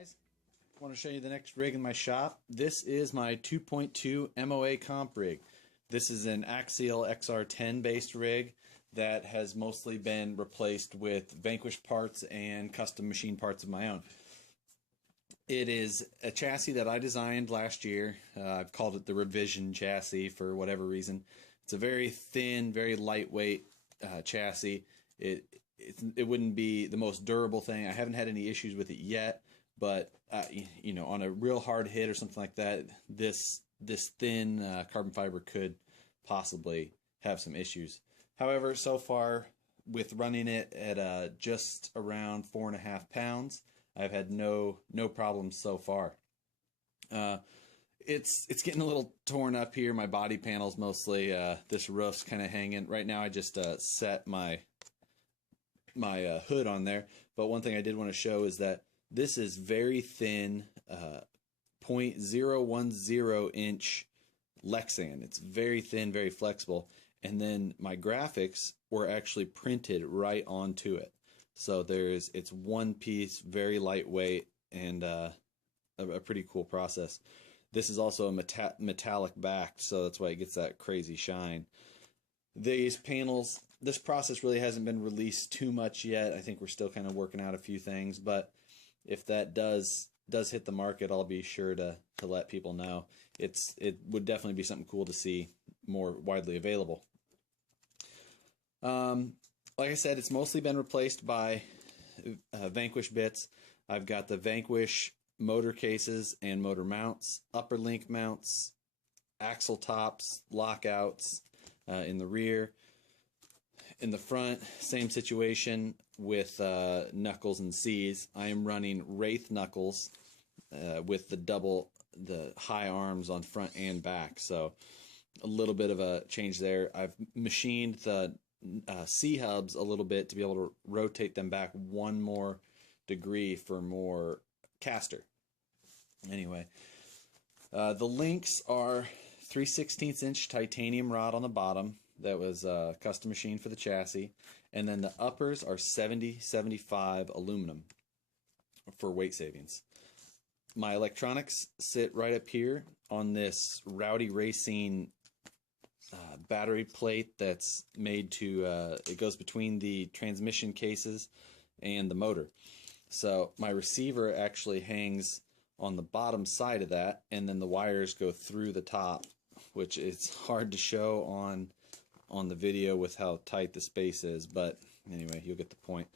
Guys, I want to show you the next rig in my shop. This is my 2.2 MOA comp rig. This is an axial XR10 based rig that has mostly been replaced with Vanquish parts and custom machine parts of my own. It is a chassis that I designed last year. I've called it the revision chassis for whatever reason. It's a very thin, very lightweight chassis. It wouldn't be the most durable thing. I haven't had any issues with it yet, but you know, on a real hard hit or something like that, this thin carbon fiber could possibly have some issues. However, so far with running it at just around 4.5 pounds, I've had no problems so far. It's getting a little torn up here. My body panels mostly. This roof's kind of hanging. Right now I just set my hood on there. But one thing I did want to show is that this is very thin 0.010 inch Lexan. It's very thin, very flexible. And then my graphics were actually printed right onto it. So it's one piece, very lightweight, and a pretty cool process. This is also a metallic backed, so that's why it gets that crazy shine. These panels, this process really hasn't been released too much yet. I think we're still kind of working out a few things, but if that does hit the market, I'll be sure to let people know. It would definitely be something cool to see more widely available. Like I said, it's mostly been replaced by Vanquish bits. I've got the Vanquish motor cases and motor mounts, upper link mounts, axle tops, lockouts in the rear. In the front, same situation with knuckles and C's. I am running Wraith knuckles with the high arms on front and back, so a little bit of a change there. I've machined the C hubs a little bit to be able to rotate them back one more degree for more caster. Anyway, the links are 3/16 inch titanium rod on the bottom that was custom machined for the chassis, and then the uppers are 70/75 aluminum for weight savings. My electronics sit right up here on this Rowdy Racing battery plate that's made to, it goes between the transmission cases and the motor. So my receiver actually hangs on the bottom side of that, and then the wires go through the top, which is hard to show on the video with how tight the space is, but anyway, you'll get the point.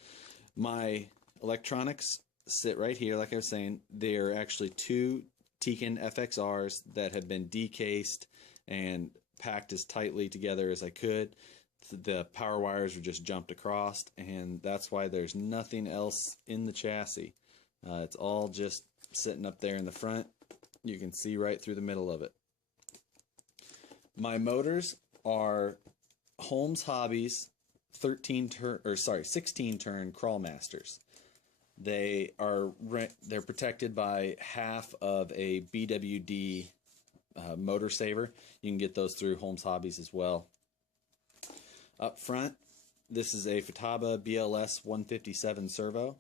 My electronics sit right here, like I was saying. They're actually two Tekin FXRs that have been decased and packed as tightly together as I could. The power wires are just jumped across, and that's why there's nothing else in the chassis. It's all just sitting up there in the front. You can see right through the middle of it. My motors are Holmes Hobbies 16 turn Crawlmasters. They're protected by half of a BWD motor saver. You can get those through Holmes Hobbies as well. Up front, this is a Futaba BLS 157 servo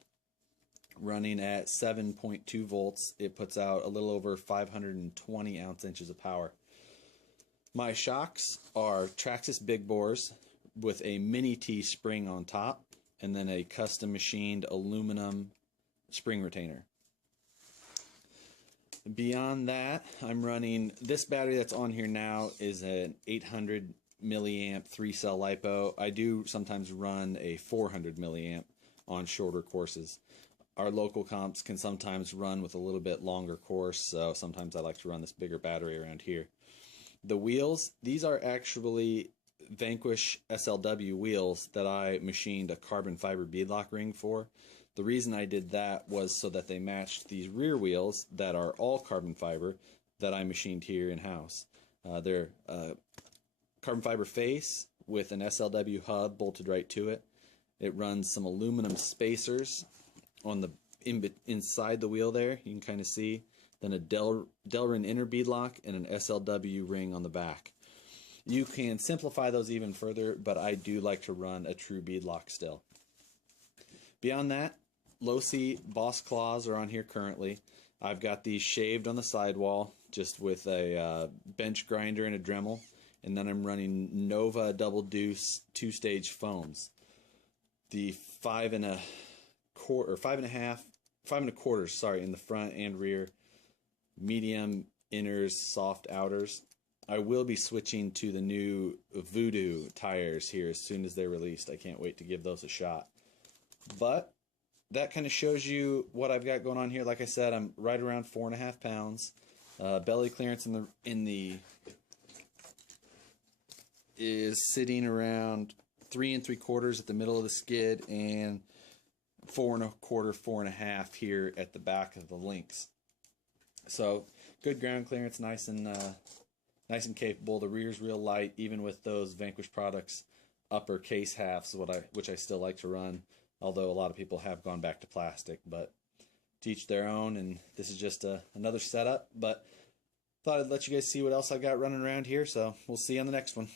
running at 7.2 volts. It puts out a little over 520 ounce-inches of power. My shocks are Traxxas big bores with a mini T spring on top, and then a custom machined aluminum spring retainer. Beyond that, I'm running this battery that's on here now is an 800 milliamp 3-cell LiPo. I do sometimes run a 400 milliamp on shorter courses. Our local comps can sometimes run with a little bit longer course, so sometimes I like to run this bigger battery around here. The wheels, these are actually Vanquish SLW wheels that I machined a carbon fiber beadlock ring for. The reason I did that was so that they matched these rear wheels that are all carbon fiber that I machined here in-house. They're carbon fiber face with an SLW hub bolted right to it. It runs some aluminum spacers on the inside the wheel there, you can kind of see. Then a Delrin inner beadlock and an SLW ring on the back. You can simplify those even further, but I do like to run a true beadlock still. Beyond that, low seat Boss claws are on here currently. I've got these shaved on the sidewall, just with a bench grinder and a Dremel, and then I'm running Nova double deuce 2-stage foams. The 5.25, sorry, in the front and rear, medium inners, soft outers. I will be switching to the new Voodoo tires here as soon as they're released. I can't wait to give those a shot. But that kind of shows you what I've got going on here. Like I said, I'm right around 4.5 pounds. Belly clearance in the is sitting around 3 3/4 at the middle of the skid, and 4 1/4, 4 1/2 here at the back of the links. So good ground clearance, nice and capable. The rear's real light, even with those Vanquish products upper case halves, which I still like to run. Although a lot of people have gone back to plastic, but to each their own. And this is just another setup. But thought I'd let you guys see what else I got running around here. So we'll see you on the next one.